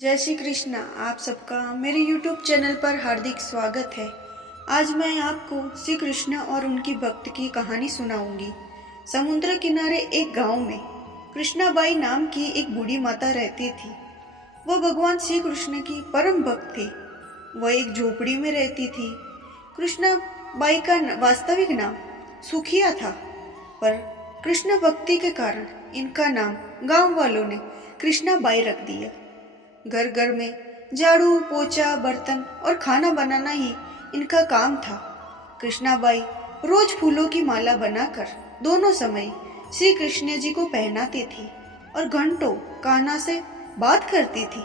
जय श्री कृष्णा। आप सबका मेरे YouTube चैनल पर हार्दिक स्वागत है। आज मैं आपको श्री कृष्ण और उनकी भक्त की कहानी सुनाऊंगी। समुद्र किनारे एक गांव में कृष्णाबाई नाम की एक बूढ़ी माता रहती थी। वह भगवान श्री कृष्ण की परम भक्त थी। वह एक झोपड़ी में रहती थी। कृष्णाबाई का वास्तविक नाम सुखिया था, पर कृष्ण भक्ति के कारण इनका नाम गांव वालों ने कृष्णाबाई रख दिया। घर घर में झाड़ू पोछा बर्तन और खाना बनाना ही इनका काम था। कृष्णाबाई रोज फूलों की माला बनाकर दोनों समय श्री कृष्ण जी को पहनाती थी और घंटों कान्हा से बात करती थी।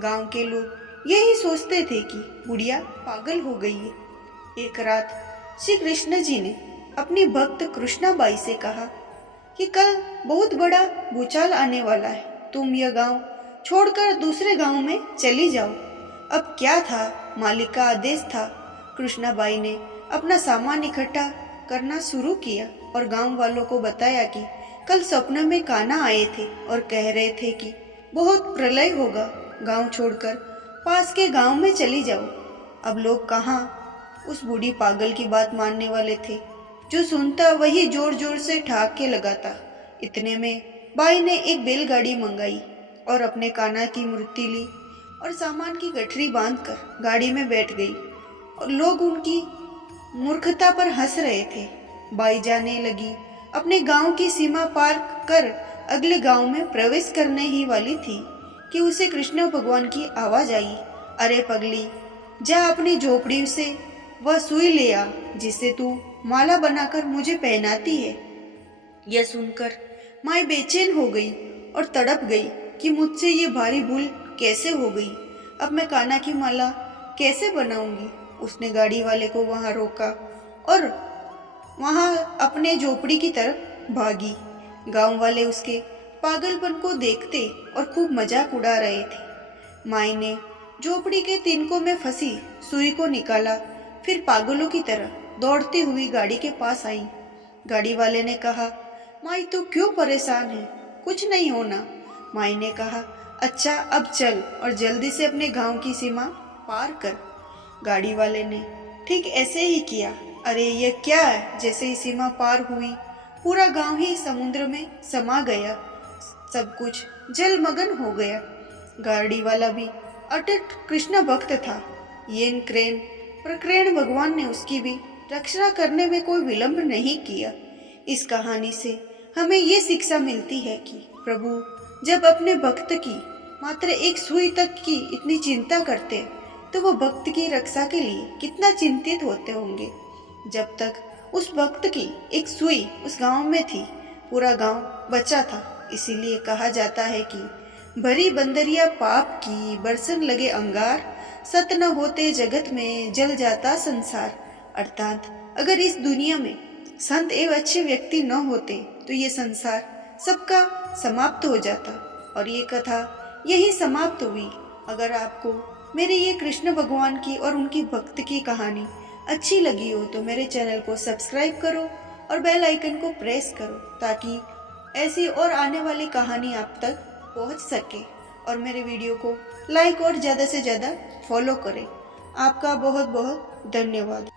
गांव के लोग यही सोचते थे कि बुढ़िया पागल हो गई है। एक रात श्री कृष्ण जी ने अपनी भक्त कृष्णाबाई से कहा कि कल बहुत बड़ा भूचाल आने वाला है, तुम यह गांव छोड़कर दूसरे गांव में चली जाओ। अब क्या था, मालिक का आदेश था। कृष्णाबाई ने अपना सामान इकट्ठा करना शुरू किया और गांव वालों को बताया कि कल सपने में कान्हा आए थे और कह रहे थे कि बहुत प्रलय होगा, गांव छोड़कर पास के गांव में चली जाओ। अब लोग कहाँ उस बूढ़ी पागल की बात मानने वाले थे। जो सुनता वही जोर जोर से ठहाके लगाता। इतने में बाई ने एक बैलगाड़ी मंगाई और अपने कान्हा की मूर्ति ली और सामान की गठरी बांधकर गाड़ी में बैठ गई और लोग उनकी मूर्खता पर हंस रहे थे। बाई जाने लगी। अपने गांव की सीमा पार कर अगले गांव में प्रवेश करने ही वाली थी कि उसे कृष्ण भगवान की आवाज आई, अरे पगली, जा अपनी झोपड़ी से वह सुई ले आ जिसे तू माला बनाकर मुझे पहनाती है। यह सुनकर माई बेचैन हो गई और तड़प गई कि मुझसे ये भारी भूल कैसे हो गई। अब मैं कान्हा की माला कैसे बनाऊंगी। उसने गाड़ी वाले को वहां रोका और वहां अपने झोपड़ी की तरफ भागी। गांव वाले उसके पागलपन को देखते और खूब मजाक उड़ा रहे थे। माई ने झोपड़ी के तिनकों में फंसी सुई को निकाला, फिर पागलों की तरह दौड़ती हुई गाड़ी के पास आई। गाड़ी वाले ने कहा, माई तू क्यों परेशान है, कुछ नहीं होना। माई ने कहा, अच्छा अब चल और जल्दी से अपने गांव की सीमा पार कर। गाड़ी वाले ने ठीक ऐसे ही किया। अरे ये क्या है, जैसे ही सीमा पार हुई पूरा गांव ही समुद्र में समा गया। सब कुछ जलमग्न हो गया। गाड़ी वाला भी अटूट कृष्ण भक्त था। येन क्रेन प्रक्रेण भगवान ने उसकी भी रक्षा करने में कोई विलंब नहीं किया। इस कहानी से हमें ये शिक्षा मिलती है कि प्रभु जब अपने भक्त की मात्र एक सुई तक की इतनी चिंता करते तो वो भक्त की रक्षा के लिए कितना चिंतित होते होंगे। जब तक उस भक्त की एक सुई उस गांव में थी, पूरा गांव बचा था। इसीलिए कहा जाता है कि भरी बंदरिया पाप की बरसन लगे अंगार, सत न होते जगत में जल जाता संसार। अर्थात अगर इस दुनिया में संत एवं अच्छे व्यक्ति न होते तो ये संसार सबका समाप्त हो जाता। और ये कथा यही समाप्त हुई। अगर आपको मेरे ये कृष्ण भगवान की और उनकी भक्त की कहानी अच्छी लगी हो तो मेरे चैनल को सब्सक्राइब करो और बेल आइकन को प्रेस करो ताकि ऐसी और आने वाली कहानी आप तक पहुंच सके। और मेरे वीडियो को लाइक और ज़्यादा से ज़्यादा फॉलो करें। आपका बहुत बहुत धन्यवाद।